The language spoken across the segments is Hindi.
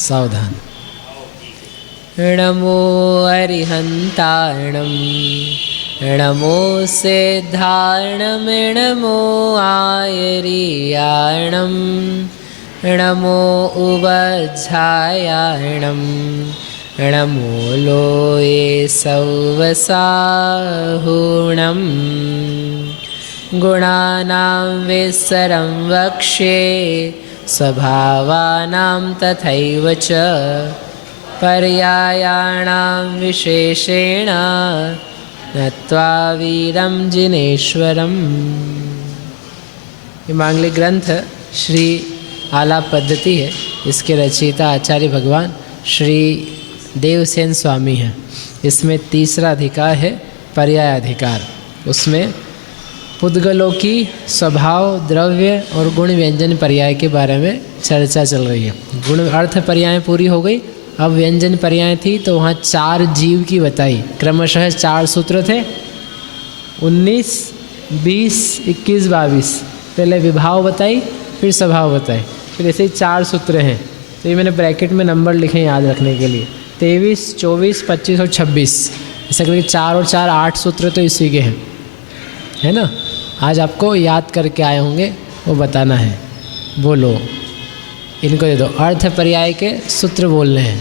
सावधान। नमो अरिहंताणं नमो सिद्धार्णं नमो आयर्याणं नमो उवज्झायाणं नमो लोये सौवसाहुणं गुणानां विसरं वक्ष्ये स्वभावानां तथैव च पर्यायाणां विशेषेण नत्वा वीरं जिनेश्वरम्। ये मांगलिक ग्रंथ श्री आलाप पद्धति है। इसके रचयिता आचार्य भगवान श्री देवसेन स्वामी हैं। इसमें तीसरा अधिकार है पर्याय अधिकार। उसमें पुद्गलों की स्वभाव, द्रव्य और गुण व्यंजन पर्याय के बारे में चर्चा चल रही है। गुण अर्थ पर्याय पूरी हो गई। अब व्यंजन पर्याय थी तो वहाँ 4 जीव की बताई। क्रमशः 4 सूत्र थे, 19, 20, 21, 22। पहले विभाव बताई, फिर स्वभाव बताई, फिर ऐसे ही 4 सूत्र हैं। तो ये मैंने ब्रैकेट में नंबर लिखे याद रखने के लिए, 23, 24, 25 और 26। ऐसा करके 4 और 4 8 सूत्र तो इसी के हैं, है ना। आज आपको याद करके आए होंगे, वो बताना है। बोलो, इनको दे दो। अर्थ पर्याय के सूत्र बोलने हैं।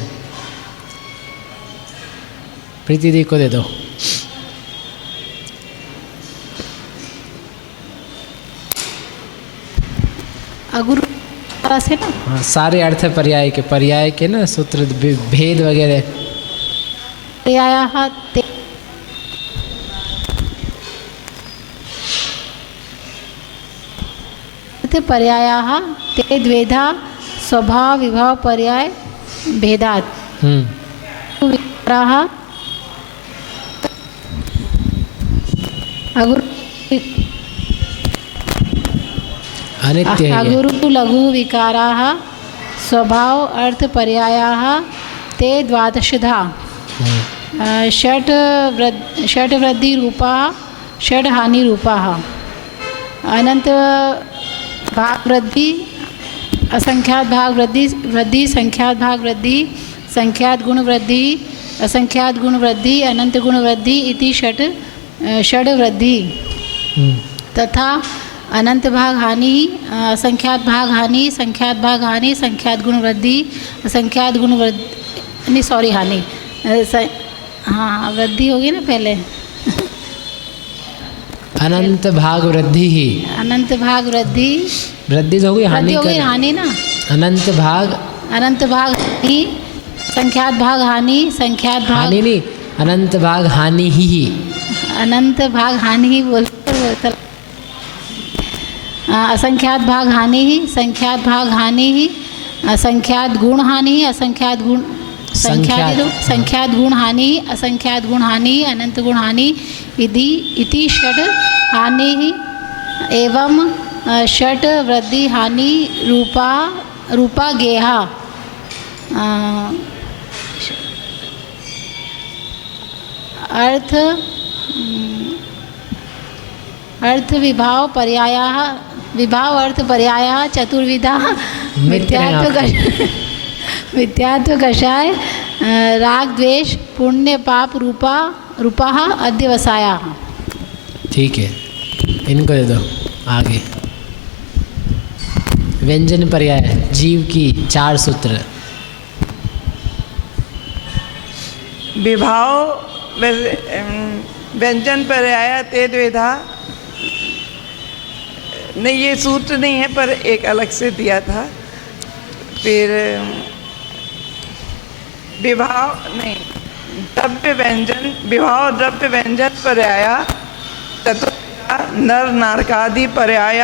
प्रीति दी को दे दो। अगुरु से ना, हाँ, सारे अर्थ पर्याय के ना सूत्र, भेद वगैरह। पर्यायः ते पर्यायः ते द्वेधा स्वभाव विभाव पर्याय भेदात् विकाराः अगुरु लघु विकाराः स्वभाव अर्थ पर्यायाः ते द्वादशधा षट् वृद्धि रूपाः षट् हानि रूपाः अनंत भाग वृद्धि असंख्यात भाग वृद्धि संख्यात भाग वृद्धि संख्यात गुण वृद्धि असंख्यात गुण वृद्धि अनंत गुण वृद्धि इति षड वृद्धि तथा अनंत भाग हानि असंख्यात भाग हानि संख्यात भाग हानि संख्यात गुण वृद्धि असंख्यात गुण वृद्धि नहीं सॉरी हानि हाँ वृद्धि होगी ना पहले। अनंत भाग वृद्धि ही अनंत भाग वृद्धि हो गई, हानि हो गई, हानि ना। अनंत भाग हानि संख्यात भाग हानि संख्यात भाग हानि नहीं, अनंत भाग हानि ही अनंत भाग हानि ही बोलते। असंख्यात भाग हानि ही संख्यात भाग हानि ही असंख्यात गुण हानि ही असंख्यात गुण संख्यात गुण हानि असंख्यात गुण हानि अनंत गुण हानि इति षट् हानि एवं षट् वृद्धि हानि रूपा गेहा अर्थ विभाव अर्थ पर्यायः चतुर्विधा मिथ्यात्व कषाय राग द्वेष पुण्य पाप रूपा अध्यवसाया। ठीक है, इनको दे दो। आगे व्यंजन पर्याय जीव की 4 सूत्र। विभाव व्यंजन पर्याय ते द्विधा नहीं, ये सूत्र नहीं है पर एक अलग से दिया था। फिर विभाव नहीं, द्रव्य व्यंजन पर्याय चतुर्विधा नर नारकादि पर्याय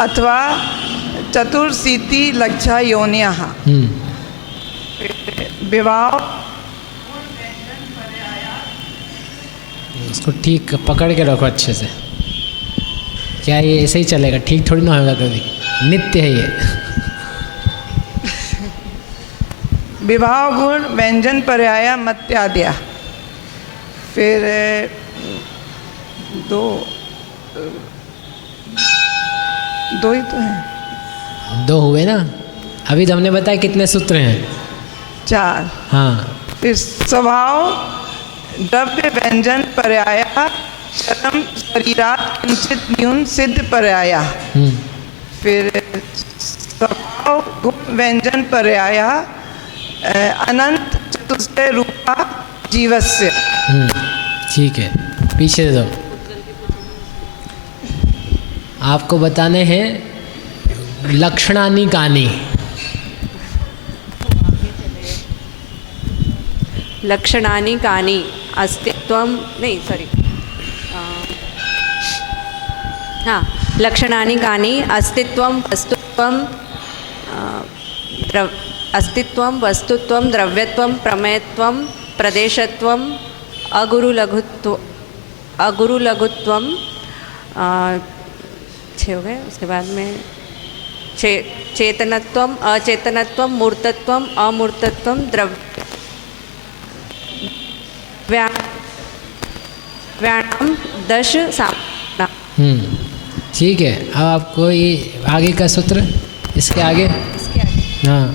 अथवा चतुर्शीति लक्षा योनियाः। विभाव इसको ठीक पकड़ के रखो अच्छे से। क्या ये ऐसे ही चलेगा? ठीक थोड़ी ना होगा कभी, नित्य है ये। विभाव गुण व्यंजन पर्याय मत्याद्या। फिर दो ही तो हैं। 2 हुए ना, अभी तो हमने बताया कितने सूत्र हैं? 4। हाँ, फिर स्वभाव द्रव्य व्यंजन पर्याय शतम शरीरात किंचित न्यून सिद्ध पर्याय। फिर स्वभाव गुण व्यंजन पर्याय अनंत चतुष्टय रूपा जीवस्य। ठीक है, पीछे दे दो। आपको बताने हैं लक्षणानि कानि। लक्षणानि कानि अस्तित्वं नहीं सॉरी हाँ लक्षणानि कानि अस्तित्वं वस्तुत्वं अस्तित्वं वस्तुत्वं द्रव्यत्वं प्रमेयत्वं प्रदेशत्वं अगुरुलघुत्वं 6 हो गए। उसके बाद में चेतनत्वं अचेतनत्वं मूर्तत्वं अमूर्तत्वं व्यायाम 10 सामना। ठीक है, अब आपको ये आगे का सूत्र, इसके आगे हाँ।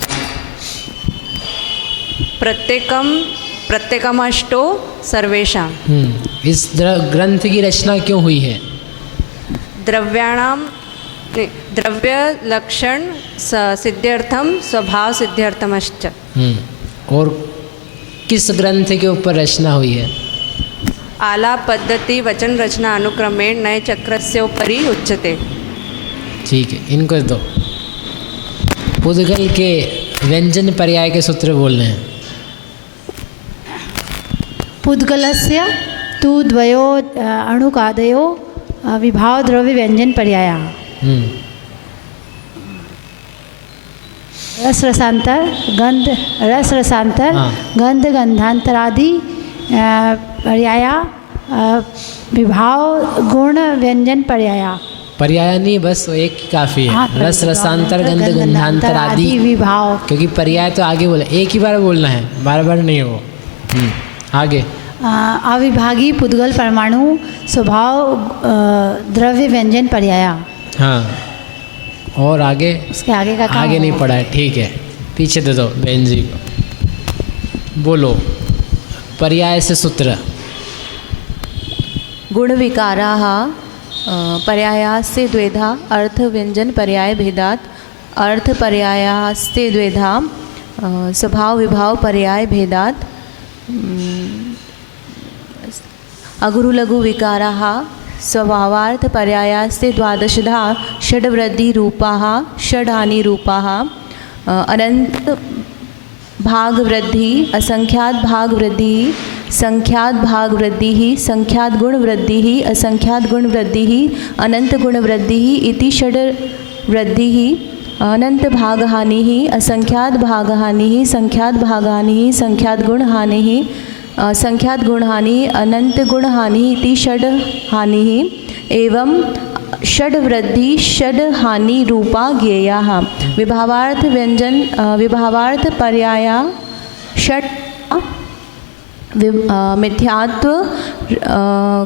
प्रत्येकमष्टो सर्वेषां। इस ग्रंथ की रचना क्यों हुई है? द्रव्य लक्षण सिद्ध्यर्थम स्वभाव सिद्ध्यर्थमश्च। और किस ग्रंथ के ऊपर रचना हुई है? आलाप पद्धति वचन रचना अनुक्रमेण नए चक्रस्योपरि उच्यते। ठीक है, इनको दो। पुद्गल के व्यंजन पर्याय के सूत्र बोलने हैं। पुद्गलस्य तु द्वयो अणुकादयो विभाव द्रव्य व्यंजन पर्यायः। रस रसांतर गंध गंधांतरादि पर्याया विभाव गुण व्यंजन पर्याया। पर्याय नहीं, बस एक ही काफ़ी है। हाँ, रस रसांतर गंध गंधांतर आदि विभाव, क्योंकि पर्याय तो आगे बोला, एक ही बार बोलना है, बार बार नहीं हो। आगे अविभागी पुद्गल परमाणु स्वभाव द्रव्य व्यंजन पर्याया। हाँ, और आगे उसके आगे का आगे नहीं पढ़ा है। ठीक है, पीछे दे दो बहन जी को। बोलो पर्याय से सूत्र। गुण विकाराः पर्यायास्ते द्वेधा अर्थ व्यंजन पर्याय भेदात् अर्थ पर्यायास्ते द्वेधा स्वभाव विभाव पर्याय भेदात् अगुरुलघु विकाराः स्वभावार्थ पर्यायास्ते द्वादशधा षड्वृद्धिरूपाः षड्हानिरूपाः अनंत भाग वृद्धि असंख्यात भाग वृद्धि संख्यात भाग वृद्धि संख्यात गुण वृद्धि असंख्यात गुण वृद्धि अनंत गुण वृद्धि इति षड वृद्धि अनंत भाग हानि असंख्यात भाग हानि संख्यात भाग हानि संख्यात गुण हानि संख्यात गुण हानि अनंत गुण हानि इति षड हानि एवं षड वृद्धि षड हानि रूपा ज्ञेयाः विभावार्थ व्यंजन विभावार्थ पर्याय षड मिथ्यात्व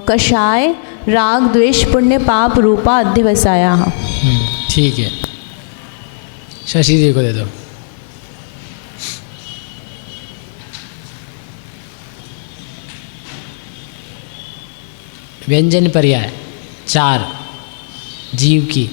कषाय राग द्वेष पुण्य पाप रूपा अध्यवसायाः। ठीक है, शशि जी को दे दो। व्यंजन पर्याय 4 जीव की।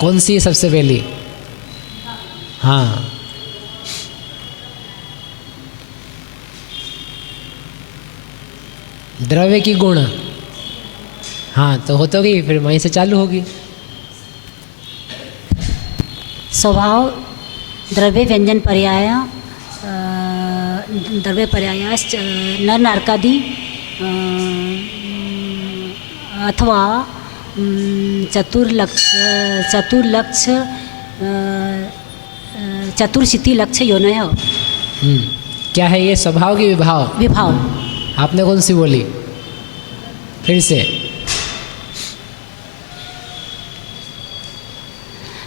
कौन सी सबसे पहली? हाँ, द्रव्य की गुण। हाँ, तो हो तो गई, फिर वहीं से चालू होगी। स्वभाव द्रव्य व्यंजन पर्याय द्रव्य पर्याय नर नारकादि अथवा चतुर्लक्ष चतुर्शीति लक्ष्य योनय। क्या है ये? स्वभाव की विभाव। विभाव आपने कौन सी बोली? फिर से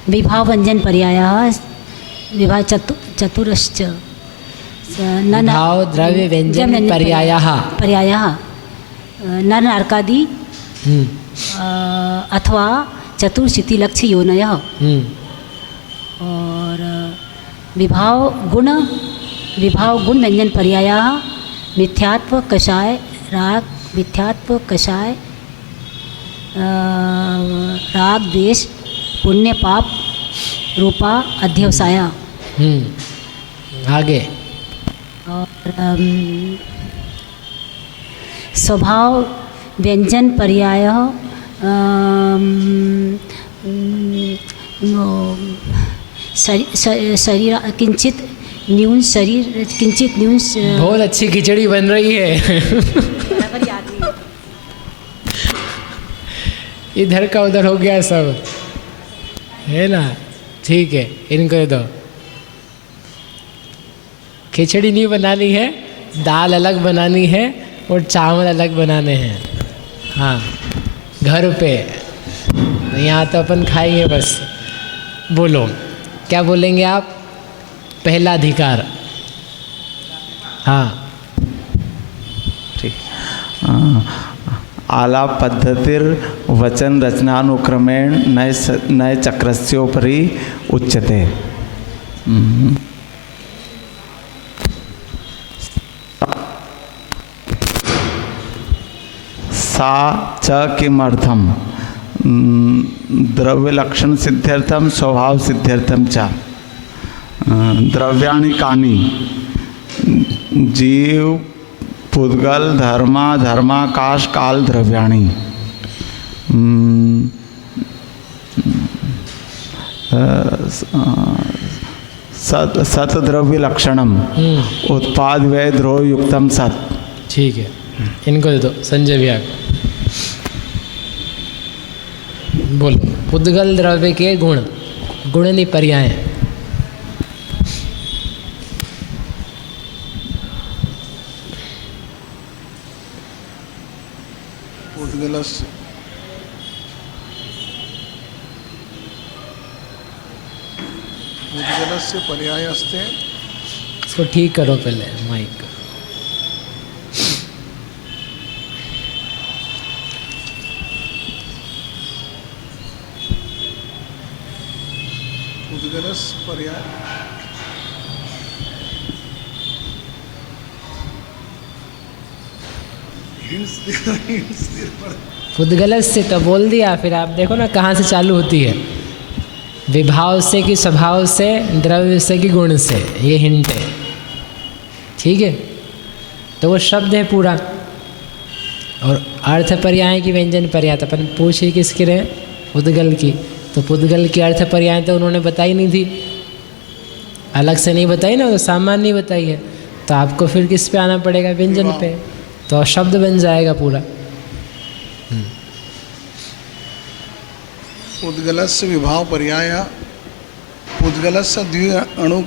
विभाव व्यंजन पर्यायः विभाव चतुरश्च विभाव द्रव्य व्यंजन पर्यायः नर नारकादि अथवा चतुर्शिति लक्ष्य योनयः और विभाव गुण व्यंजन पर्यायः मिथ्यात्व कषाय राग मिथ्यात्व कषाय राग द्वेष पुण्य पाप रूपा अध्यवसाया। आगे और स्वभाव व्यंजन पर्यायः शरीर किंचित न्यून बहुत अच्छी खिचड़ी बन रही है। इधर का उधर हो गया सब, है ना? ठीक है, इनको दो। खिचड़ी नहीं बनानी है, दाल अलग बनानी है और चावल अलग बनाने हैं। हाँ, घर पे, यहाँ तो अपन खाएंगे बस। बोलो, क्या बोलेंगे आप? पहला अधिकार। हाँ ठीक। आलाप पद्धतिर वचन रचनानुक्रमेण नए चक्रस्योपरि उच्यते। सा च किमर्थम द्रव्य लक्षण सिद्ध्यर्थम स्वभाव सिद्ध्यर्थम च द्रव्याणि कानि जीव पुद्गल धर्माकाश काल द्रव्याणि सत द्रव्य लक्षणम उत्पाद व्यय द्रोह युक्तम सत। ठीक है, इनको दे दो संजय भैया। बोलो, पुद्गल द्रव्य के गुण, गुणनी पर्याय। पुद्गलस्य पर्यायस्ते। इसको ठीक करो पहले माइक। पुद्गलस्य पर्याय पुद्गलस से तो बोल दिया, फिर आप देखो ना कहाँ से चालू होती है। विभाव से कि स्वभाव से, द्रव्य से कि गुण से, ये हिंट है। ठीक है, तो वो शब्द है पूरा। और अर्थ पर्याय की व्यंजन पर्याय तो अपन पूछ ही किसके रहे? पुद्गल की। तो पुद्गल की अर्थ पर्याय तो उन्होंने बताई नहीं थी, अलग से नहीं बताई ना, तो सामान्य बताई है। तो आपको फिर किस पे आना पड़ेगा? व्यंजन पे। तो शब्द बन जाएगा पूरा। पुद्गलस्य विभाव पर्याय पुद्गलस्य द्वि अणु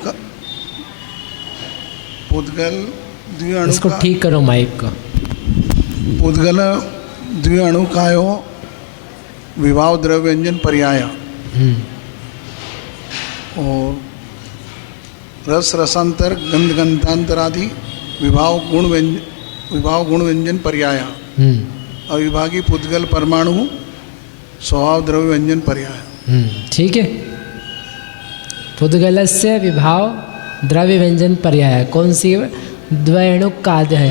इसको ठीक करो माइक को। पुद्गल द्विअणुकायो विभाव द्रव्य व्यंजन पर्याय और रस रसांतर गंध गंधांतर आदि विभाव गुण व्यंजन पर्याय। अविभागी पुद्गल परमाणु स्वभाव द्रव्य व्यंजन पर्याय। ठीक है, पुद्गलस्य विभाव द्रव्य व्यंजन पर्याय कौन सी है? द्वैणुक काद है,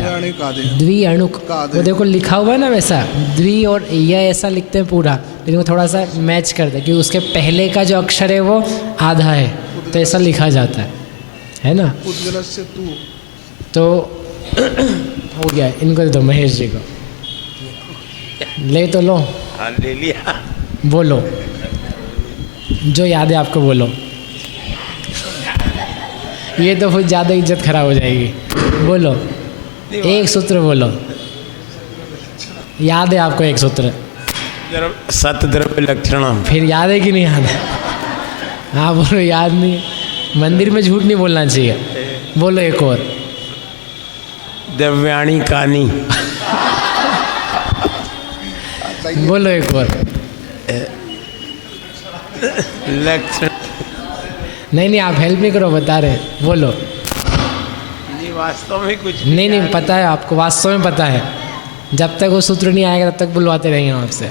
द्विअणुक। वो देखो लिखा हुआ है ना वैसा, द्वि और यह ऐसा लिखते हैं पूरा, लेकिन वो थोड़ा सा मैच कर दे क्योंकि उसके पहले का जो अक्षर है वो आधा है, तो ऐसा लिखा जाता है ना? पुद्गलस्य तू तो हो गया। इनको दे दो महेश जी को। ले तो लो। हाँ, ले लिया। बोलो, जो याद है आपको बोलो। ये तो फिर ज़्यादा इज्जत खराब हो जाएगी। बोलो, एक सूत्र बोलो। याद है आपको एक सूत्र? सत द्रव्य लक्षणम। फिर याद है कि नहीं याद है? हाँ बोलो, याद नहीं है। मंदिर में झूठ नहीं बोलना चाहिए। बोलो एक और। द्रव्याणि कानि। बोलो एक और। लक्षण नहीं आप हेल्प नहीं करो, बता रहे, बोलो। नहीं, वास्तव में कुछ नहीं पता है आपको, वास्तव में पता है। जब तक वो सूत्र नहीं आएगा तब तक बुलवाते रहेंगे हम आपसे।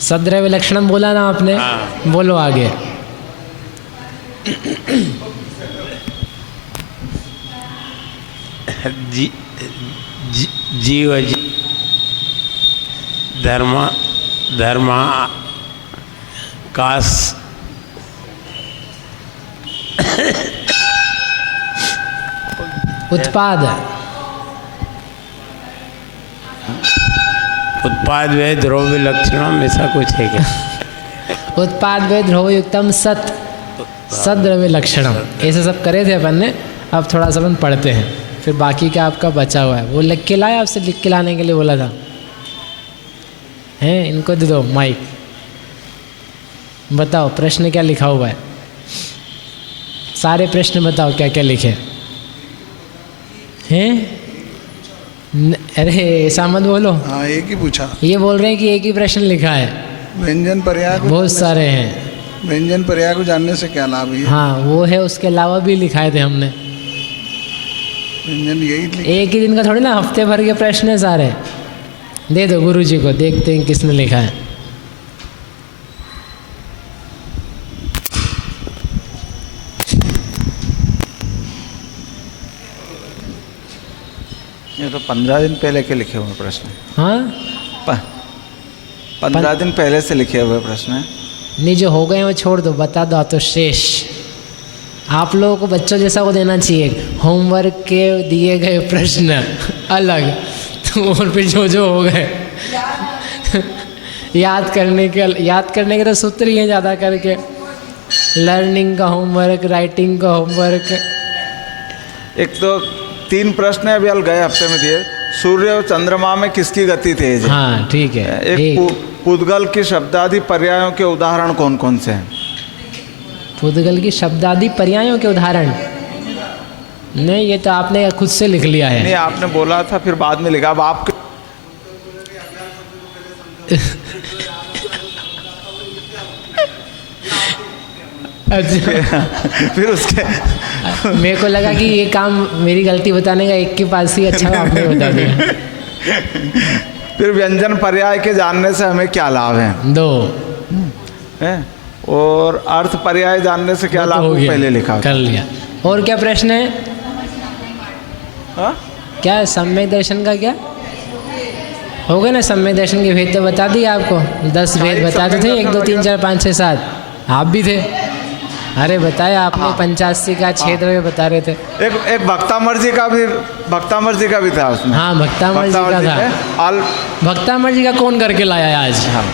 सद्रव्य लक्षणम बोला ना आपने, बोलो आगे। जीव धर्मा काश उत्पाद वे द्रव्य लक्षणम, ऐसा कुछ है क्या? उत्पाद वे ध्रुवयुक्तम सद्रव्य लक्षणम, ऐसे सब करे थे अपन ने। अब थोड़ा सा अपन पढ़ते हैं, फिर बाकी का आपका बचा हुआ है वो लिख के लाया, आपसे लिख के लाने के लिए बोला था। हैं, इनको दे दो माइक। बताओ प्रश्न क्या लिखा हुआ है, सारे प्रश्न बताओ क्या क्या लिखे हैं। अरे ऐसा मत बोलो। हाँ, एक ही पूछा। ये बोल रहे हैं कि एक ही प्रश्न लिखा है, व्यंजन पर्याय को बहुत सारे हैं। व्यंजन पर्याय को जानने से क्या लाभ है? हाँ वो है, उसके अलावा भी लिखाए थे हमने। व्यंजन यही एक ही दिन का थोड़ी ना, हफ्ते भर के प्रश्न है सारे। दे दो गुरुजी को, देखते हैं किसने लिखा है। ये तो 15 दिन पहले के लिखे हुए प्रश्न। हाँ 15 दिन पहले से लिखे हुए प्रश्न हैं। नहीं, जो हो गए हैं वो छोड़ दो, बता दो। तो शेष आप लोगों को बच्चों जैसा को देना चाहिए, होमवर्क के दिए गए प्रश्न अलग, तो और फिर जो हो गए याद करने के तो सूत्र ही हैं ज़्यादा करके। लर्निंग का होमवर्क, राइटिंग का होमवर्क। एक तो 3 प्रश्न अभी हाल गए हफ्ते में दिए। सूर्य और चंद्रमा में किसकी गति तेज है? हाँ ठीक है। एक पुद्गल की शब्दादि पर्यायों के उदाहरण कौन कौन से हैं? पुद्गल की शब्दादि पर्यायों के उदाहरण नहीं, ये तो आपने खुद से लिख लिया है। नहीं, आपने बोला था फिर बाद में लिखा। अब आप अच्छा फिर उसके मेरे को लगा कि ये काम मेरी गलती बताने का एक के पास ही अच्छा आपने बता दिया। फिर व्यंजन पर्याय के जानने से हमें क्या लाभ है? 2 है? और अर्थ पर्याय जानने से क्या लाभ? पहले लिखा कर लिया। और क्या प्रश्न है? हा? क्या है सम्यक दर्शन का? क्या हो गया ना, सम्यक दर्शन के भेद तो बता दिए आपको। 10 भेद बताते थे, 1 2 3 4 5 6 7 आप भी थे। अरे बताया आपने। 85 का क्षेत्र में बता रहे थे। एक भक्तामर्जी का भी था उसमें। हाँ भक्तामर्जी का था। भक्तामर्जी का कौन करके लाया आज? हाँ।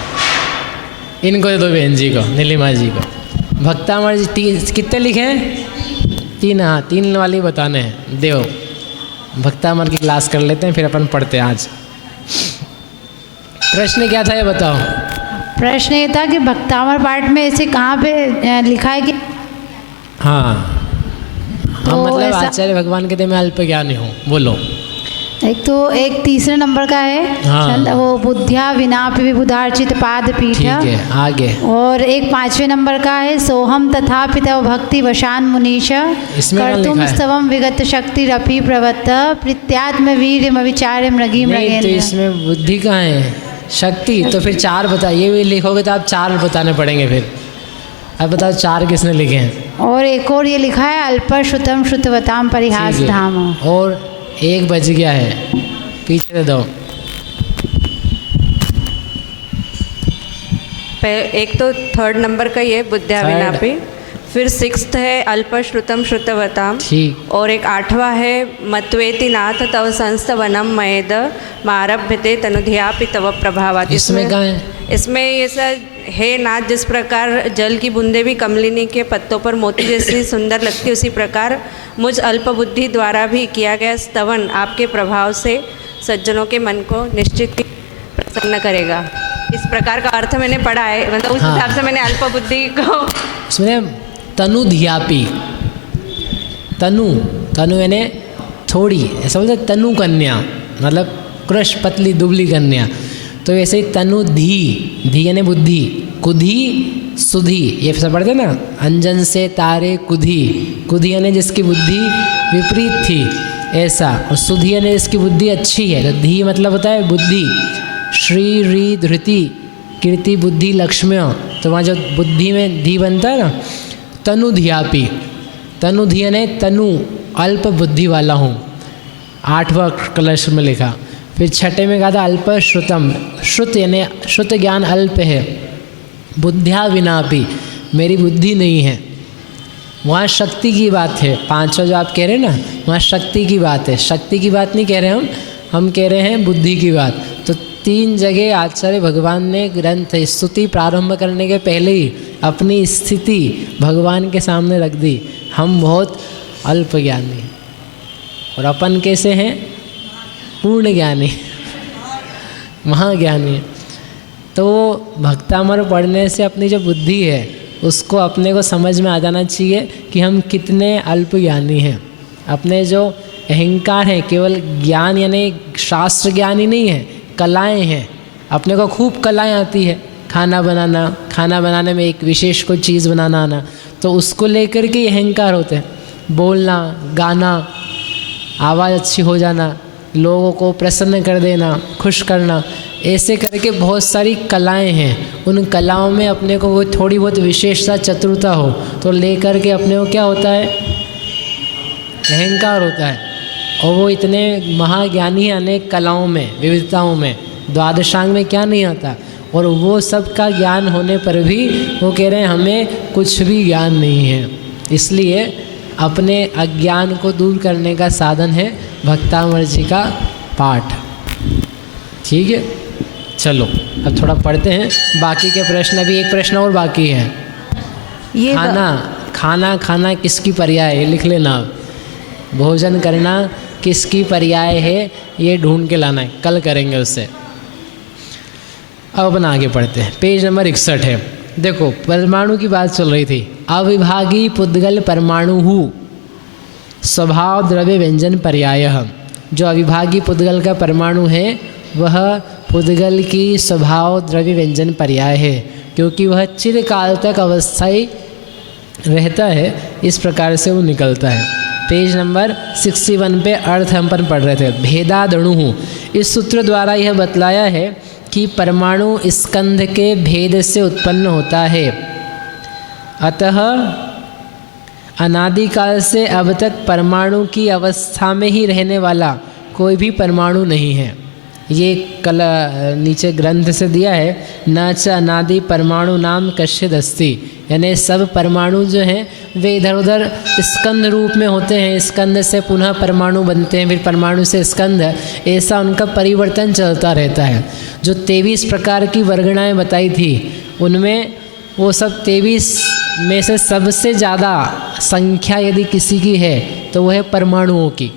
इनको दे दो, बहन जी को, नीलिमा जी को। भक्तामर्जी कितने लिखे हैं? 3। हाँ 3 वाली बताने हैं। देव भक्तामर की क्लास कर लेते हैं, फिर अपन पढ़ते हैं। आज प्रश्न क्या था ये बताओ। प्रश्न ये था कि भक्तामर पाठ में ऐसे कहाँ पे लिखा है कि हाँ तो मतलब आचार्य भगवान कहते मैं अल्प ज्ञानी हूँ। बोलो। एक तो एक तीसरे नंबर का है। हाँ। वो बुद्धिया विनापि विबुधार्चित पाद पीठ। ठीक है आगे। और एक 5वें नंबर का है सोहम तथापि तव भक्ति वशान मुनीश कर्तुम स्तवम विगत शक्ति रपि प्रवत्त प्रत्यात्म वीर विचार्य मृगी मृगेन्द्र। तो इसमें बुद्धि कहाँ है? शक्ति। तो फिर 4 बताइए। भी लिखोगे तो आप 4 बताने पड़ेंगे फिर। अब बताओ 4 किसने लिखे हैं? और एक और ये लिखा है अल्प श्रुतम श्रुतवताम परिहास धाम। और 1 बज गया है, पीछे दे दो। एक तो 3rd नंबर का ये बुद्ध्या विनापि, फिर 6th है अल्प श्रुतम श्रुतवताम, और एक 8वां है मत्वेति नाथ तव संस्तवनम मयद मारभ्यते तनुध्यापि तव प्रभावात्। इसमें कहाँ है? इसमें ये सर है नाथ, जिस प्रकार जल की बूंदें भी कमलिनी के पत्तों पर मोती जैसी सुंदर लगती, उसी प्रकार मुझ अल्प बुद्धि द्वारा भी किया गया स्तवन आपके प्रभाव से सज्जनों के मन को निश्चित प्रसन्न करेगा। इस प्रकार का अर्थ मैंने पढ़ा है, मतलब उस हिसाब से मैंने अल्प बुद्धि को। इसमें तनु धियापी, तनु यानी थोड़ी, ऐसा बोलते तनु कन्या, मतलब कृश पतली दुबली कन्या। तो ऐसे ही तनु धी, धी यानी बुद्धि, कुधी सुधी, ये सब पढ़ते ना, अंजन से तारे कुधी, कुधी यानी जिसकी बुद्धि विपरीत थी ऐसा, और सुधी यानी जिसकी बुद्धि अच्छी है। तो धी मतलब होता है बुद्धि। श्री री धृति कीर्ति बुद्धि लक्ष्म्य, तो वहाँ जो बुद्धि में धी बनता है ना, तनु धियापी, तनु धी यानी तनु अल्प बुद्धि वाला हूँ, 8वां कलश में लिखा। फिर छठे में कहा था अल्प श्रुतम, श्रुत यानी श्रुत ज्ञान अल्प है, बुद्धिया विनापी, मेरी बुद्धि नहीं है। वहाँ शक्ति की बात है, 5वां जो आप कह रहे हैं ना, वहाँ शक्ति की बात है। शक्ति की बात नहीं कह रहे हम कह रहे हैं बुद्धि की बात। तो 3 जगह आचार्य भगवान ने ग्रंथ स्तुति प्रारंभ करने के पहले ही अपनी स्थिति भगवान के सामने रख दी। हम बहुत अल्प ज्ञानी हैं और अपन कैसे हैं, पूर्ण ज्ञानी, महाज्ञानी। तो भक्तामर पढ़ने से अपनी जो बुद्धि है उसको अपने को समझ में आ जाना चाहिए कि हम कितने अल्प ज्ञानी हैं। अपने जो अहंकार है, केवल ज्ञान यानी शास्त्र ज्ञान ही नहीं है, कलाएं हैं। अपने को खूब कलाएं आती है, खाना बनाना, खाना बनाने में एक विशेष कोई चीज़ बनाना आना, तो उसको लेकर के अहंकार होते हैं। बोलना, गाना, आवाज़ अच्छी हो जाना, लोगों को प्रसन्न कर देना, खुश करना, ऐसे करके बहुत सारी कलाएं हैं। उन कलाओं में अपने को कोई थोड़ी बहुत विशेषता चतुरता हो तो लेकर के अपने को क्या होता है, अहंकार होता है। और वो इतने महाज्ञानी हैं अनेक कलाओं में, विविधताओं में, द्वादशांग में क्या नहीं आता। और वो सब का ज्ञान होने पर भी वो कह रहे हैं हमें कुछ भी ज्ञान नहीं है। इसलिए अपने अज्ञान को दूर करने का साधन है भक्तामर जी का पाठ। ठीक है, चलो अब थोड़ा पढ़ते हैं बाकी के प्रश्न। अभी एक प्रश्न और बाकी है, ये खाना खाना किसकी पर्याय है, लिख लेना आप। भोजन करना किसकी पर्याय है ये ढूंढ के लाना है, कल करेंगे उससे। अब अपन आगे पढ़ते हैं, पेज नंबर 61 है। देखो परमाणु की बात चल रही थी। अविभागी पुद्गल परमाणु स्वभाव द्रव्य व्यंजन पर्याय। जो अविभागी पुद्गल का परमाणु है वह पुद्गल की स्वभाव द्रव्य व्यंजन पर्याय है, क्योंकि वह चिरकाल तक अवस्थाई रहता है। इस प्रकार से वो निकलता है। पेज नंबर 61 पे अर्थ हम पर पढ़ रहे थे। भेदादणु, इस सूत्र द्वारा यह बतलाया है कि परमाणु स्कंध के भेद से उत्पन्न होता है। अतः अनादिकाल से अब तक परमाणु की अवस्था में ही रहने वाला कोई भी परमाणु नहीं है। ये कल नीचे ग्रंथ से दिया है, न च अनादि परमाणु नाम कश्चिद अस्ति, यानी सब परमाणु जो हैं वे इधर उधर स्कंद रूप में होते हैं। स्कंद से पुनः परमाणु बनते हैं, फिर परमाणु से स्कंद, ऐसा उनका परिवर्तन चलता रहता है। जो 23 प्रकार की वर्गणाएं बताई थी उनमें वो सब 23 में से सबसे ज़्यादा संख्या यदि किसी की है तो वह है परमाणुओं की।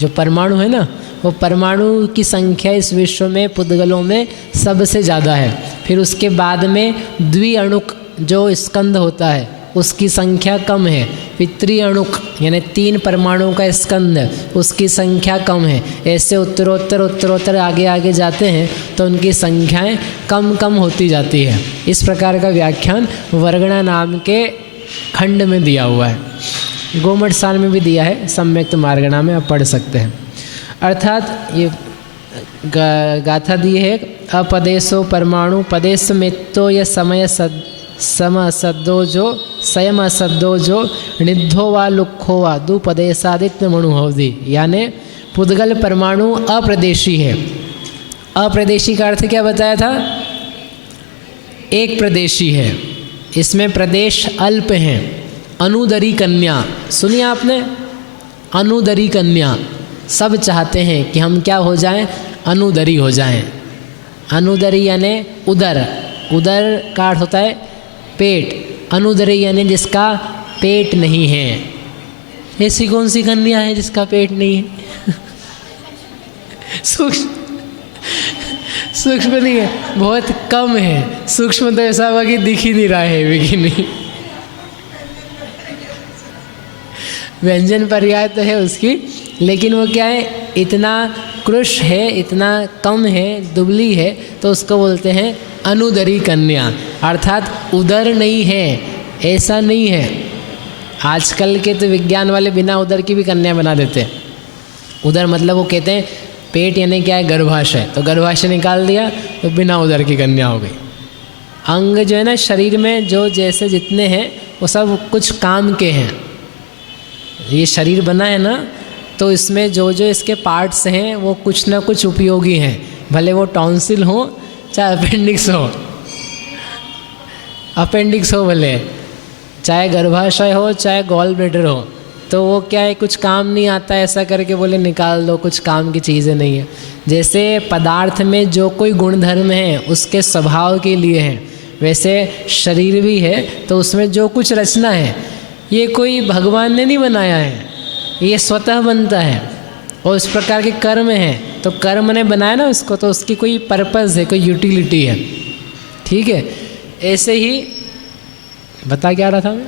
जो परमाणु है ना, वो परमाणु की संख्या इस विश्व में पुद्गलों में सबसे ज़्यादा है। फिर उसके बाद में द्विअणुक जो स्कंद होता है उसकी संख्या कम है। फिर त्रिअणुक यानी 3 परमाणुओं का स्कंद, उसकी संख्या कम है। ऐसे उत्तरोत्तर आगे आगे जाते हैं तो उनकी संख्याएं कम कम होती जाती है। इस प्रकार का व्याख्यान वर्गणा नाम के खंड में दिया हुआ है। गोमठ सार में भी दिया है, सम्यक्त मार्गणा में आप पढ़ सकते हैं। अर्थात ये गाथा दी है, अपदेशो परमाणु पदेश मेत्तो या समय सम सद्दो जो संयम सद्दो जो निद्धो वा लुखो वा दुपदेशादित्य मणुहौदी, यानी पुद्गल परमाणु अप्रदेशी है। अप्रदेशी का अर्थ क्या बताया था, एक प्रदेशी है, इसमें प्रदेश अल्प हैं। अनुदरी कन्या सुनिए आपने, अनुदरी कन्या, सब चाहते हैं कि हम क्या हो जाएं, अनुदरी हो जाएं। अनुदरी यानी उदर, उदर का अर्थ होता है पेट। अनुदरी यानी जिसका पेट नहीं है। ऐसी कौन सी कन्या है जिसका पेट नहीं है? सूक्ष्म नहीं है, बहुत कम है। सूक्ष्म तो ऐसा हुआ कि दिख ही नहीं रहा है भी कि नहीं। व्यंजन पर्याय तो है उसकी, लेकिन वो क्या है, इतना कृश है, इतना कम है, दुबली है, तो उसको बोलते हैं अनुदरी कन्या, अर्थात उदर नहीं है, ऐसा नहीं है। आजकल के तो विज्ञान वाले बिना उदर की भी कन्या बना देते हैं। उदर मतलब वो कहते हैं पेट यानी क्या है, गर्भाशय, तो गर्भाशय निकाल दिया तो बिना उदर की कन्या हो गई। अंग जो है ना शरीर में जो जैसे जितने हैं वो सब कुछ काम के हैं। ये शरीर बना है ना, तो इसमें जो जो इसके पार्ट्स हैं वो कुछ ना कुछ उपयोगी हैं, भले वो टॉन्सिल हो चाहे अपेंडिक्स हो भले, चाहे गर्भाशय हो चाहे गॉल ब्लैडर हो, तो वो क्या है कुछ काम नहीं आता, ऐसा करके बोले निकाल दो, कुछ काम की चीज़ें नहीं है। जैसे पदार्थ में जो कोई गुणधर्म है उसके स्वभाव के लिए है, वैसे शरीर भी है, तो उसमें जो कुछ रचना है ये कोई भगवान ने नहीं बनाया है, ये स्वतः बनता है। और इस प्रकार के कर्म हैं, तो कर्म ने बनाया ना उसको, तो उसकी कोई पर्पज़ है, कोई यूटिलिटी है। ठीक है, ऐसे ही बता क्या रहा था मैं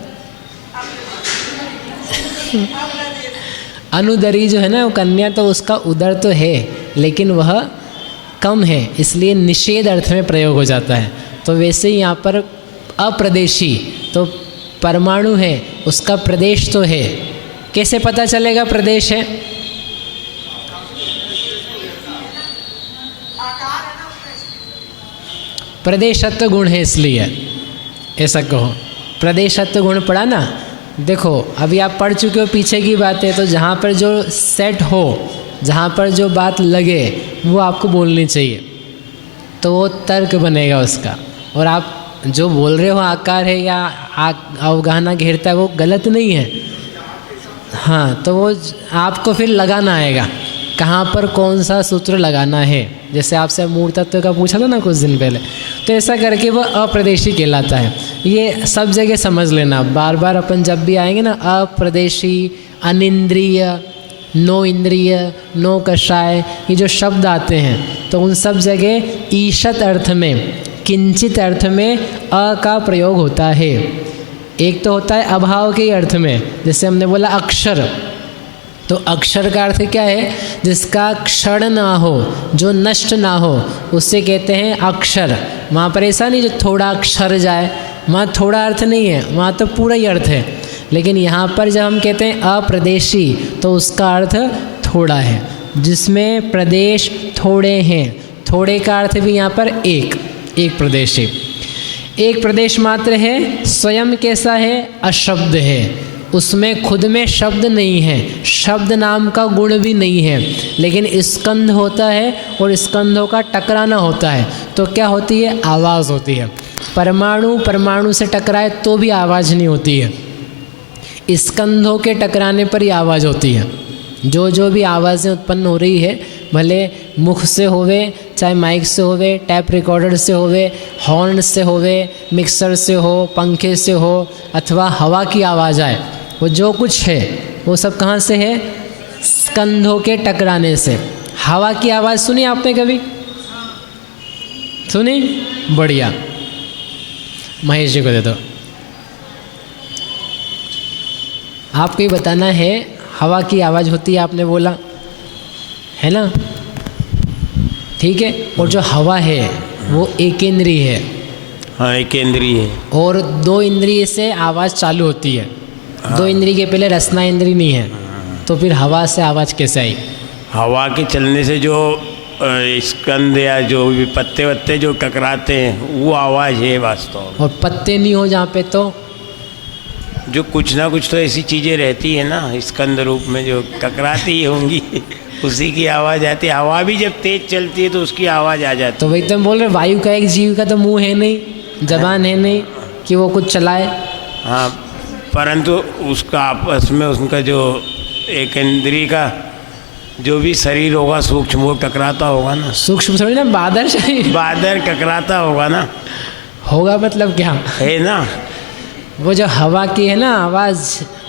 अनुदरी जो है ना वो कन्या, तो उसका उदर तो है लेकिन वह कम है, इसलिए निषेध अर्थ में प्रयोग हो जाता है। तो वैसे ही यहाँ पर अप्रदेशी, तो परमाणु है उसका प्रदेश तो है, कैसे पता चलेगा प्रदेश है? प्रदेशत्व गुण है, इसलिए ऐसा कहो। प्रदेशत्व गुण पढ़ा ना, देखो अभी आप पढ़ चुके हो पीछे की बातें, तो जहाँ पर जो सेट हो, जहाँ पर जो बात लगे वो आपको बोलनी चाहिए, तो वो तर्क बनेगा उसका। और आप जो बोल रहे हो आकार है या अवगाहना घेरता है वो गलत नहीं है, हाँ, तो वो आपको फिर लगाना आएगा कहाँ पर कौन सा सूत्र लगाना है। जैसे आपसे मूल तत्व का पूछा था ना कुछ दिन पहले, तो ऐसा करके वो अप्रदेशी कहलाता है। ये सब जगह समझ लेना, बार बार अपन जब भी आएंगे ना, अप्रदेशी, अनिंद्रिय, नो इंद्रिय, नो कषाय, ये जो शब्द आते हैं तो उन सब जगह ईशत अर्थ में, किंचित अर्थ में अ का प्रयोग होता है। एक तो होता है अभाव के अर्थ में, जैसे हमने बोला अक्षर, तो अक्षर का अर्थ क्या है? जिसका क्षण ना हो, जो नष्ट ना हो, उससे कहते हैं अक्षर। वहाँ पर ऐसा नहीं जो थोड़ा अक्षर जाए, वहाँ थोड़ा अर्थ नहीं है, वहाँ तो पूरा ही अर्थ है। लेकिन यहाँ पर जब हम कहते हैं अप्रदेशी, तो उसका अर्थ थोड़ा है, जिसमें प्रदेश थोड़े हैं। थोड़े का अर्थ भी यहाँ पर एक प्रदेशी, एक प्रदेश मात्र है। स्वयं कैसा है? अशब्द है, उसमें खुद में शब्द नहीं है, शब्द नाम का गुण भी नहीं है, लेकिन स्कंध होता है और स्कंधों का टकराना होता है, तो क्या होती है? आवाज़ होती है। परमाणु से टकराए तो भी आवाज़ नहीं होती है, स्कंधों के टकराने पर ही आवाज़ होती है। जो भी आवाज़ें उत्पन्न हो रही है, भले मुख से होवे, चाहे माइक से होवे, टैप रिकॉर्डर से होवे, हॉर्न से होवे, मिक्सर से हो, पंखे से हो, अथवा हवा की आवाज़ आए, वो जो कुछ है वो सब कहाँ से है? स्कंधों के टकराने से। हवा की आवाज़ सुनी आपने कभी? सुनी? बढ़िया, महेश जी को दे दो। आपको ही बताना है, हवा की आवाज़ होती है, आपने बोला है ना, ठीक है। और जो हवा है वो एक इंद्रिय है, हाँ, एक इंद्रिय है, और दो इंद्रिय से आवाज़ चालू होती है। दो इंद्रिय के पहले रसना इंद्रिय नहीं है, तो फिर हवा से आवाज़ कैसे आई? हवा के चलने से जो स्कंद या जो भी पत्ते वत्ते जो टकराते हैं वो आवाज़ है वास्तव। और पत्ते नहीं हो जहाँ पे, तो जो कुछ ना कुछ तो ऐसी चीज़ें रहती है ना स्कंद रूप में जो टकराती ही होंगी उसी की आवाज़ आती है। हवा भी जब तेज चलती है तो उसकी आवाज़ आ जाती है। तो वही तो हम बोल रहे, वायु का एक जीव का तो मुंह है नहीं, जबान है नहीं कि वो कुछ चलाए। हाँ, परंतु उसका आपस में उनका जो एक इंद्रिय का जो भी शरीर होगा सूक्ष्म, वो टकराता होगा ना। सूक्ष्म थोड़ी ना, बादर शरीर, बादर टकराता होगा ना। होगा मतलब क्या है ना, वो जो हवा की है ना आवाज़,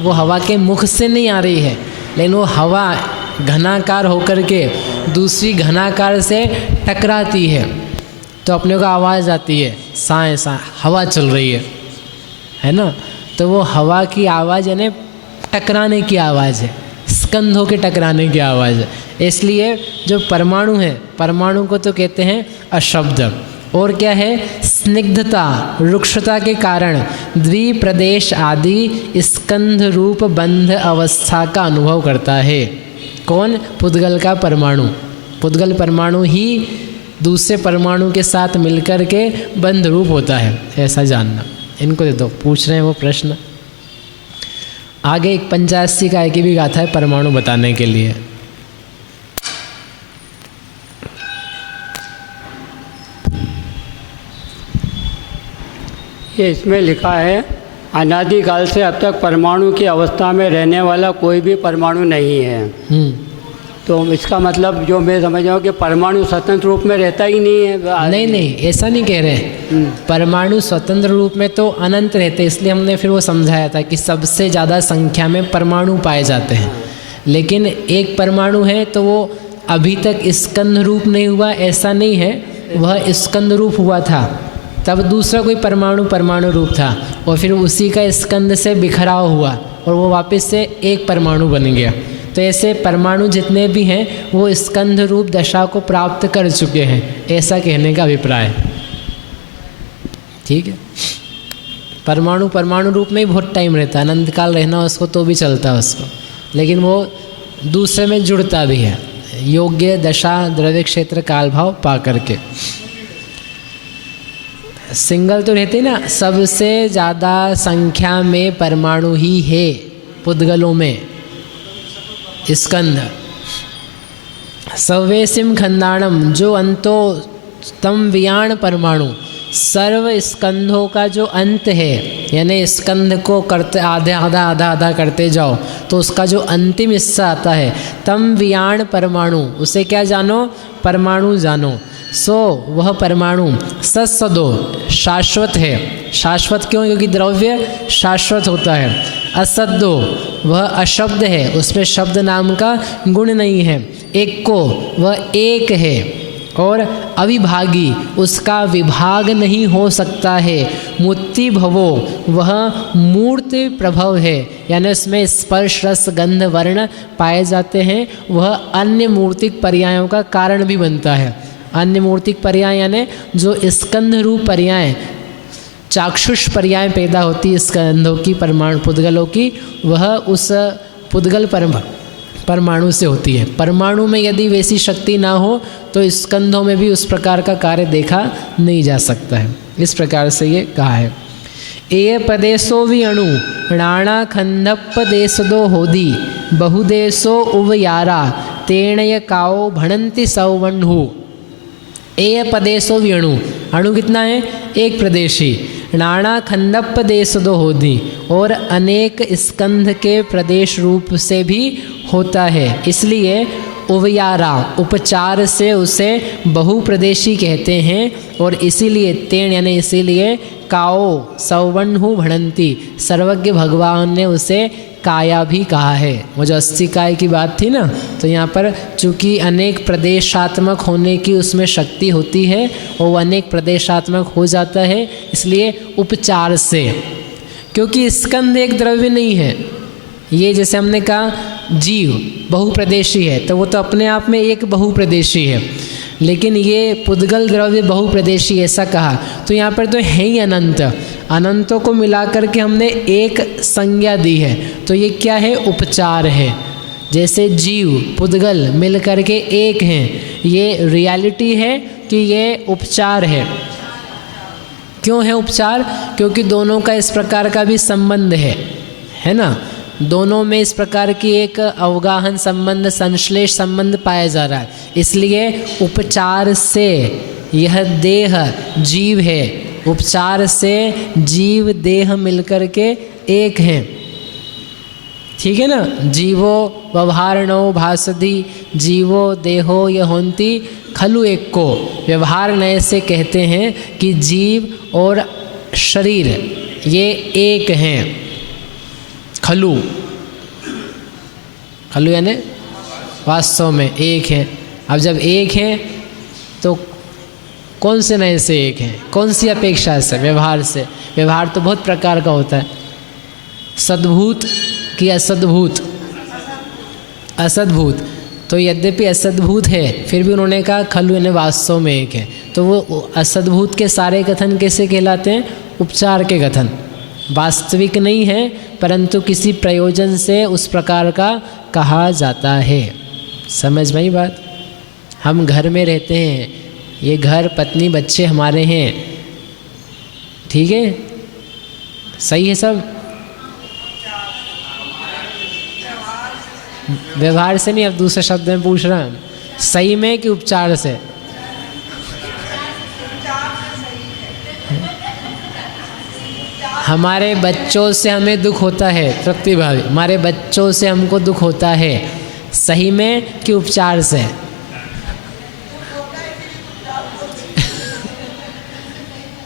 वो हवा के मुख से नहीं आ रही है, लेकिन वो हवा घनाकार होकर के दूसरी घनाकार से टकराती है, तो अपने को आवाज़ आती है, साए साए हवा चल रही है ना। तो वो हवा की आवाज़ यानी टकराने की आवाज़ है, स्कंधों के टकराने की आवाज़ है। इसलिए जो परमाणु है, परमाणु को तो कहते हैं अशब्द। और क्या है, स्निग्धता, रुक्षता के कारण द्विप्रदेश आदि स्कंध रूप बंध अवस्था का अनुभव करता है। कौन? पुद्गल का परमाणु। पुद्गल परमाणु ही दूसरे परमाणु के साथ मिलकर के बंध रूप होता है, ऐसा जानना। इनको दे दो, पूछ रहे हैं वो प्रश्न। आगे एक 85 काय की भी गाथा है परमाणु बताने के लिए। ये इसमें लिखा है, अनादिकाल से अब तक परमाणु की अवस्था में रहने वाला कोई भी परमाणु नहीं है। तो इसका मतलब जो मैं समझ रहा हूँ कि परमाणु स्वतंत्र रूप में रहता ही नहीं है। नहीं, ऐसा नहीं कह रहे हैं। परमाणु स्वतंत्र रूप में तो अनंत रहते, इसलिए हमने फिर वो समझाया था कि सबसे ज़्यादा संख्या में परमाणु पाए जाते हैं। लेकिन एक परमाणु है तो वो अभी तक स्कंद रूप नहीं हुआ, ऐसा नहीं है। वह स्कंद रूप हुआ था, तब दूसरा कोई परमाणु रूप था, और फिर उसी का स्कंद से बिखराव हुआ और वो वापस से एक परमाणु बन गया। तो ऐसे परमाणु जितने भी हैं वो स्कंद रूप दशा को प्राप्त कर चुके हैं, ऐसा कहने का अभिप्राय है। ठीक है, परमाणु रूप में ही बहुत टाइम रहता है, अनंत काल रहना उसको तो भी चलता है उसको, लेकिन वो दूसरे में जुड़ता भी है, योग्य दशा द्रव्य क्षेत्र काल भाव पा करके। सिंगल तो रहते ना, सबसे ज़्यादा संख्या में परमाणु ही है पुद्गलों में, स्कंद। सवेसिम खंडाणम, जो अंतो तम वियाण परमाणु, सर्व स्कंधों का जो अंत है, यानी स्कंध को करते आधा करते जाओ तो उसका जो अंतिम हिस्सा आता है, तम वियाण परमाणु, उसे क्या जानो? परमाणु जानो। सो वह परमाणु सत्सदो, शाश्वत है। शाश्वत क्यों? क्योंकि द्रव्य शाश्वत होता है। असद्दो, वह अशब्द है, उसमें शब्द नाम का गुण नहीं है। एक को, वह एक है। और अविभागी, उसका विभाग नहीं हो सकता है। मूर्ति भवो, वह मूर्त प्रभव है, यानी उसमें स्पर्श रस गंध वर्ण पाए जाते हैं। वह अन्य मूर्तिक पर्यायों का कारण भी बनता है। अन्य मूर्तिक पर्याय यानी जो स्कंध रूप पर्याय, चाक्षुष पर्याय पैदा होती है स्कंधों की, परमाणु पुद्गलों की, वह उस पुद्गल परमाणु से होती है। परमाणु में यदि वैसी शक्ति ना हो तो स्कंधों में भी उस प्रकार का कार्य देखा नहीं जा सकता है। इस प्रकार से ये कहा है। ए पदेशो वि अणु णाणा खंडप देशदो होदी बहुदेशो उवयारा तेणय काओ भणंति सौवन्हु। ए पदेशो वि अणु, अणु कितना है? एक प्रदेशी। नाना खंडप देश दो होदी, और अनेक स्कंध के प्रदेश रूप से भी होता है, इसलिए उवयारा उपचार से उसे बहुप्रदेशी कहते हैं। और इसीलिए तेण यानी इसीलिए काओ सौवन्हु भणंती, सर्वज्ञ भगवान ने उसे काया भी कहा है। वो जो 80 काय की बात थी ना, तो यहाँ पर चूँकि अनेक प्रदेशात्मक होने की उसमें शक्ति होती है और वो अनेक प्रदेशात्मक हो जाता है, इसलिए उपचार से। क्योंकि स्कंद एक द्रव्य नहीं है, ये जैसे हमने कहा जीव बहुप्रदेशी है, तो वो तो अपने आप में एक बहुप्रदेशी है, लेकिन ये पुद्गल द्रव्य बहुप्रदेशी ऐसा कहा, तो यहाँ पर तो है ही अनंत। अनंतों को मिलाकर के हमने एक संज्ञा दी है, तो ये क्या है? उपचार है। जैसे जीव पुद्गल मिल कर के एक हैं, ये रियलिटी है कि ये उपचार है। क्यों है उपचार? क्योंकि दोनों का इस प्रकार का भी संबंध है ना, दोनों में इस प्रकार की एक अवगाहन संबंध, संश्लेष संबंध पाया जा रहा है, इसलिए उपचार से यह देह जीव है, उपचार से जीव देह मिलकर के एक हैं। ठीक है ना? जीवो व्यवहारणो भासति जीवो देहो यहोन्ति खलु एक को। व्यवहार नए से कहते हैं कि जीव और शरीर ये एक हैं। खलु, खलु यानी वास्तव में एक है। अब जब एक है तो कौन से नए से एक है? कौन सी अपेक्षा से? व्यवहार से। व्यवहार तो बहुत प्रकार का होता है, सद्भूत कि असद्भूत। असद्भूत तो यद्यपि असद्भूत है फिर भी उन्होंने कहा खलु यानी वास्तव में एक है। तो वो असद्भूत के सारे कथन कैसे कहलाते हैं? उपचार के कथन। वास्तविक नहीं है परंतु किसी प्रयोजन से उस प्रकार का कहा जाता है। समझ में आई बात? हम घर में रहते हैं, ये घर पत्नी बच्चे हमारे हैं, ठीक है, सही है सब। व्यवहार से नहीं, अब दूसरे शब्द में पूछ रहा हूँ, सही में कि उपचार से? हमारे बच्चों से हमें दुख होता है, तृप्ति भावी, हमारे बच्चों से हमको दुख होता है, सही में कि उपचार से?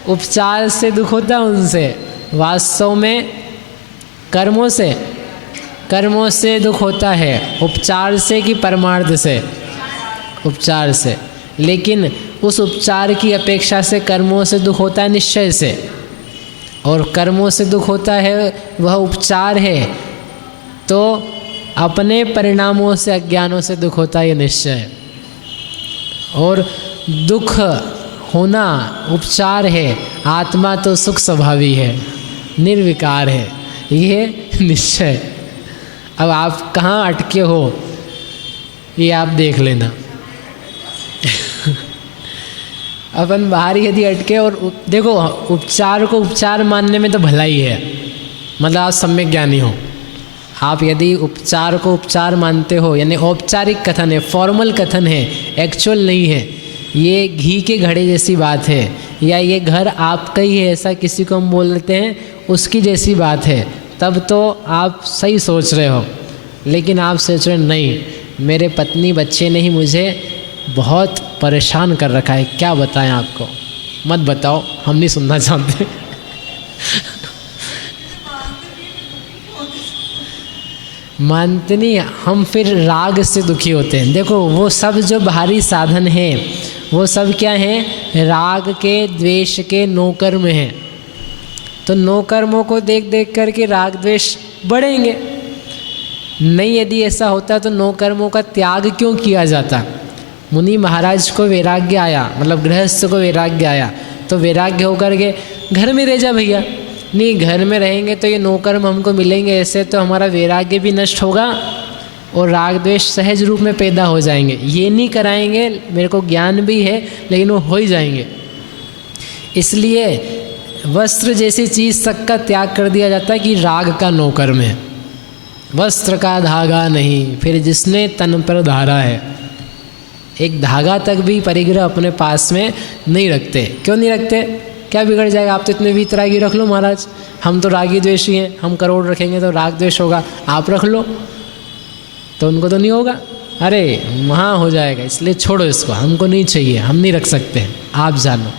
उपचार से दुख होता है उनसे, वास्तव में कर्मों से दुख होता है। उपचार से कि परमार्थ से? उपचार से। लेकिन उस उपचार की अपेक्षा से कर्मों से दुख होता है निश्चय से, और कर्मों से दुख होता है वह उपचार है, तो अपने परिणामों से अज्ञानों से दुख होता है ये निश्चय। और दुख होना उपचार है, आत्मा तो सुख स्वभावी है, निर्विकार है, ये निश्चय। अब आप कहाँ अटके हो ये आप देख लेना। अपन बाहर यदि अटके, और देखो उपचार को उपचार मानने में तो भलाई है, मतलब आप सम्यक ज्ञानी हो। आप यदि उपचार को उपचार मानते हो यानी औपचारिक कथन है, फॉर्मल कथन है, एक्चुअल नहीं है, ये घी के घड़े जैसी बात है, या ये घर आपका ही है ऐसा किसी को हम बोल देते हैं उसकी जैसी बात है, तब तो आप सही सोच रहे हो। लेकिन आप सोच रहे नहीं, मेरे पत्नी बच्चे ने ही मुझे बहुत परेशान कर रखा है, क्या बताएं आपको? मत बताओ, हम नहीं सुनना चाहते। मानते नहीं, हम फिर राग से दुखी होते हैं। देखो वो सब जो बाहरी साधन हैं वो सब क्या हैं? राग के, द्वेष के, नौकर्म हैं। तो नौकर्मों को देख देख करके राग द्वेष बढ़ेंगे। नहीं, यदि ऐसा होता तो नौकर्मों का त्याग क्यों किया जाता? मुनि महाराज को वैराग्य आया, मतलब गृहस्थ को वैराग्य आया, तो वैराग्य होकर के घर में रह जा भैया। नहीं, घर में रहेंगे तो ये नौकर्म हमको मिलेंगे, ऐसे तो हमारा वैराग्य भी नष्ट होगा और राग द्वेष सहज रूप में पैदा हो जाएंगे। ये नहीं कराएंगे, मेरे को ज्ञान भी है लेकिन वो हो ही जाएंगे। इसलिए वस्त्र जैसी चीज़ तक का त्याग कर दिया जाता है कि राग का नौकर्म है। वस्त्र का धागा नहीं, फिर जिसने तन पर धारा है। एक धागा तक भी परिग्रह अपने पास में नहीं रखते। क्यों नहीं रखते? क्या बिगड़ जाएगा? आप तो इतने वीतरागी रख लो महाराज, हम तो रागी द्वेषी हैं, हम करोड़ रखेंगे तो राग द्वेष होगा, आप रख लो तो उनको तो नहीं होगा। अरे वहाँ हो जाएगा, इसलिए छोड़ो इसको, हमको नहीं चाहिए, हम नहीं रख सकते, आप जानो।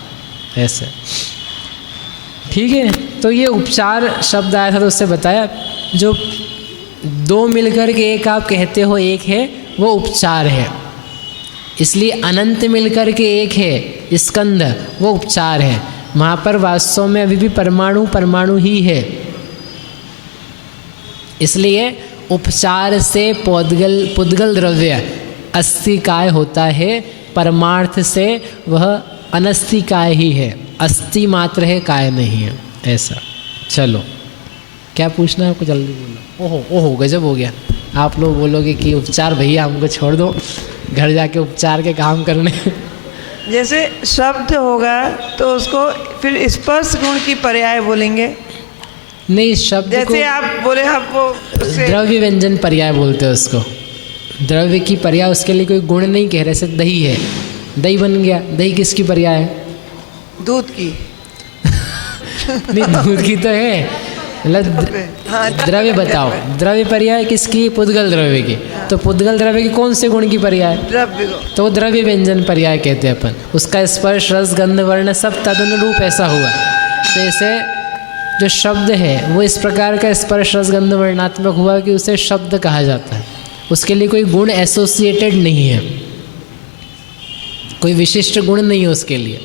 ऐसे ठीक है। तो ये उपचार शब्द आया था तो उससे बताया, जो दो मिलकर के एक आप कहते हो एक है, वो उपचार है। इसलिए अनंत मिलकर के एक है स्कंद, वो उपचार है। वहाँ पर वास्तव में अभी भी परमाणु परमाणु ही है। इसलिए उपचार से पुद्गल द्रव्य अस्थिकाय होता है, परमार्थ से वह अनस्थिकाय ही है, अस्थि मात्र है, काय नहीं है। ऐसा। चलो, क्या पूछना है आपको? जल्दी बोलो। ओहो गजब हो गया। आप लोग बोलोगे कि उपचार भैया हमको छोड़ दो, घर जाके उपचार के काम करने। जैसे शब्द होगा तो उसको फिर स्पर्श गुण की पर्याय बोलेंगे? नहीं, शब्द जैसे आप बोले आप वो द्रव्य व्यंजन पर्याय बोलते हैं उसको। द्रव्य की पर्याय, उसके लिए कोई गुण नहीं कह रहे। से दही है, दही बन गया, दही किसकी पर्याय है? दूध की। नहीं, दूध की तो है, मतलब द्रव्य बताओ, द्रव्य पर्याय किसकी? पुद्गल द्रव्य की। तो पुद्गल द्रव्य की कौन से गुण की पर्याय? द्रव्य। तो द्रव्य व्यंजन पर्याय कहते हैं अपन। उसका स्पर्श, रस, गंध, वर्ण सब तदनुरूप ऐसा हुआ। तो ऐसे जो शब्द है वो इस प्रकार का स्पर्श, रस, गंध, वर्णात्मक हुआ कि उसे शब्द कहा जाता है। उसके लिए कोई गुण एसोसिएटेड नहीं है, कोई विशिष्ट गुण नहीं है उसके लिए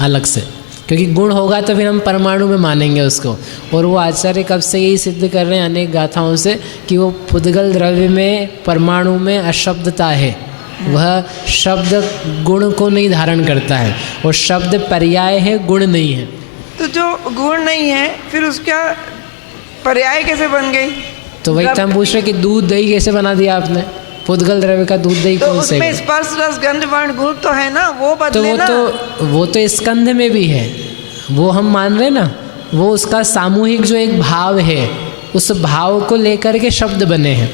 अलग से। क्योंकि गुण होगा तो फिर हम परमाणु में मानेंगे उसको। और वो आचार्य कब से यही सिद्ध कर रहे हैं अनेक गाथाओं से कि वो पुद्गल द्रव्य में परमाणु में अशब्दता है, वह शब्द गुण को नहीं धारण करता है, और शब्द पर्याय है, गुण नहीं है। तो जो गुण नहीं है फिर उसका पर्याय कैसे बन गई? तो वही तो हम पूछ रहे कि दूध दही कैसे बना दिया आपने? पुद्गल द्रव्य का दूध दही तो कौन से? उसमें स्पर्श रस गंध वर्ण गुण तो है ना, वो बदले ना। वो तो स्कंध में भी है, वो हम मान रहे ना, वो उसका सामूहिक जो एक भाव है, उस भाव को लेकर के शब्द बने हैं।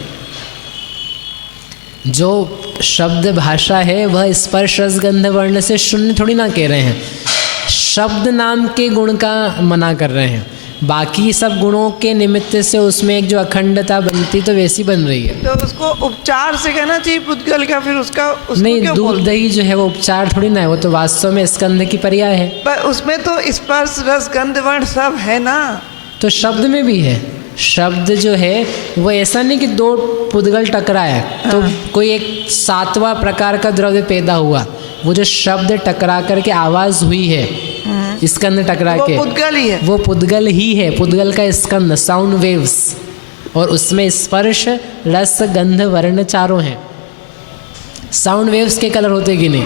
जो शब्द भाषा है वह स्पर्श रस गंध वर्ण से शून्य थोड़ी ना कह रहे हैं, शब्द नाम के गुण का मना कर रहे हैं। बाकी सब गुणों के निमित्त से उसमें एक जो अखंडता बनती तो वैसी बन रही है। तो उसको उपचार से कहना चाहिए पुद्गल का, फिर उसका नहीं, दूध दही जो है वो उपचार थोड़ी ना है, वो तो वास्तव में स्कंध की पर्याय है। पर उसमें तो स्पर्श रस गंध वर्ण सब है ना। तो शब्द में भी है, शब्द जो है वो ऐसा नहीं कि दो पुद्गल टकराए तो कोई एक सातवां प्रकार का द्रव्य पैदा हुआ। वो जो शब्द टकरा करके आवाज़ हुई है, स्कंद टकरा के, वो पुद्गल ही है, वो पुद्गल ही है, पुद्गल का स्कंद, साउंड वेव्स। और उसमें स्पर्श रस गंध वर्ण चारों हैं। साउंड वेव्स के कलर होते कि नहीं?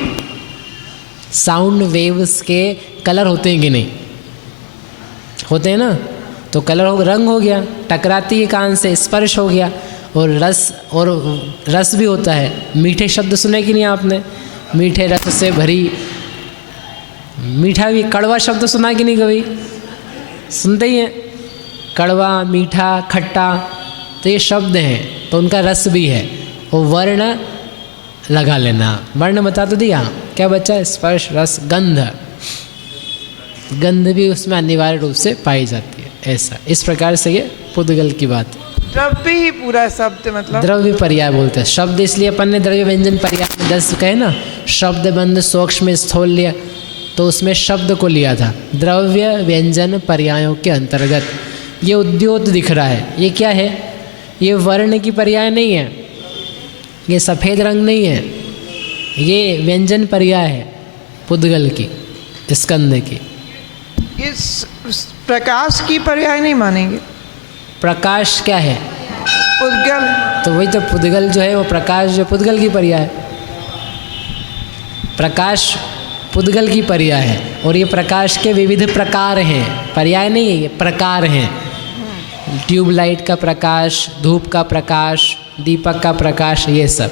साउंड वेव्स के कलर होते हैं कि नहीं? होते हैं ना। तो कलर हो, रंग हो गया, टकराती है कान से, स्पर्श हो गया। और रस भी होता है। मीठे शब्द सुने कि नहीं आपने? मीठे रस से भरी, मीठा भी, कड़वा शब्द सुना कि नहीं कभी? सुनते ही हैं, कड़वा, मीठा, खट्टा, तो ये शब्द हैं, तो उनका रस भी है। और वर्ण लगा लेना, वर्ण बता तो दिया, क्या बचा? स्पर्श रस गंध, गंध भी उसमें अनिवार्य रूप से पाई जाती है। ऐसा, इस प्रकार से ये पुद्गल की बात है। द्रव्य ही पूरा शब्द, मतलब द्रव्य पर्याय बोलते हैं। शब्द इसलिए अपन ने द्रव्य व्यंजन पर्याय में 10 कहे ना, शब्द बंध सूक्ष्म स्थूल लिया, तो उसमें शब्द को लिया था द्रव्य व्यंजन पर्यायों के अंतर्गत। ये उद्योत दिख रहा है, ये क्या है? ये वर्ण की पर्याय नहीं है, ये सफ़ेद रंग नहीं है, ये व्यंजन पर्याय है पुद्गल की, स्कंद की। इस प्रकाश की पर्याय नहीं मानेंगे। प्रकाश क्या है? पुद्गल। तो वही तो पुद्गल जो है वो प्रकाश जो पुद्गल की पर्याय है। प्रकाश पुद्गल की पर्याय है। और ये प्रकाश के विविध प्रकार हैं, पर्याय नहीं है, ये प्रकार हैं। ट्यूबलाइट का प्रकाश, धूप का प्रकाश, दीपक का प्रकाश, ये सब।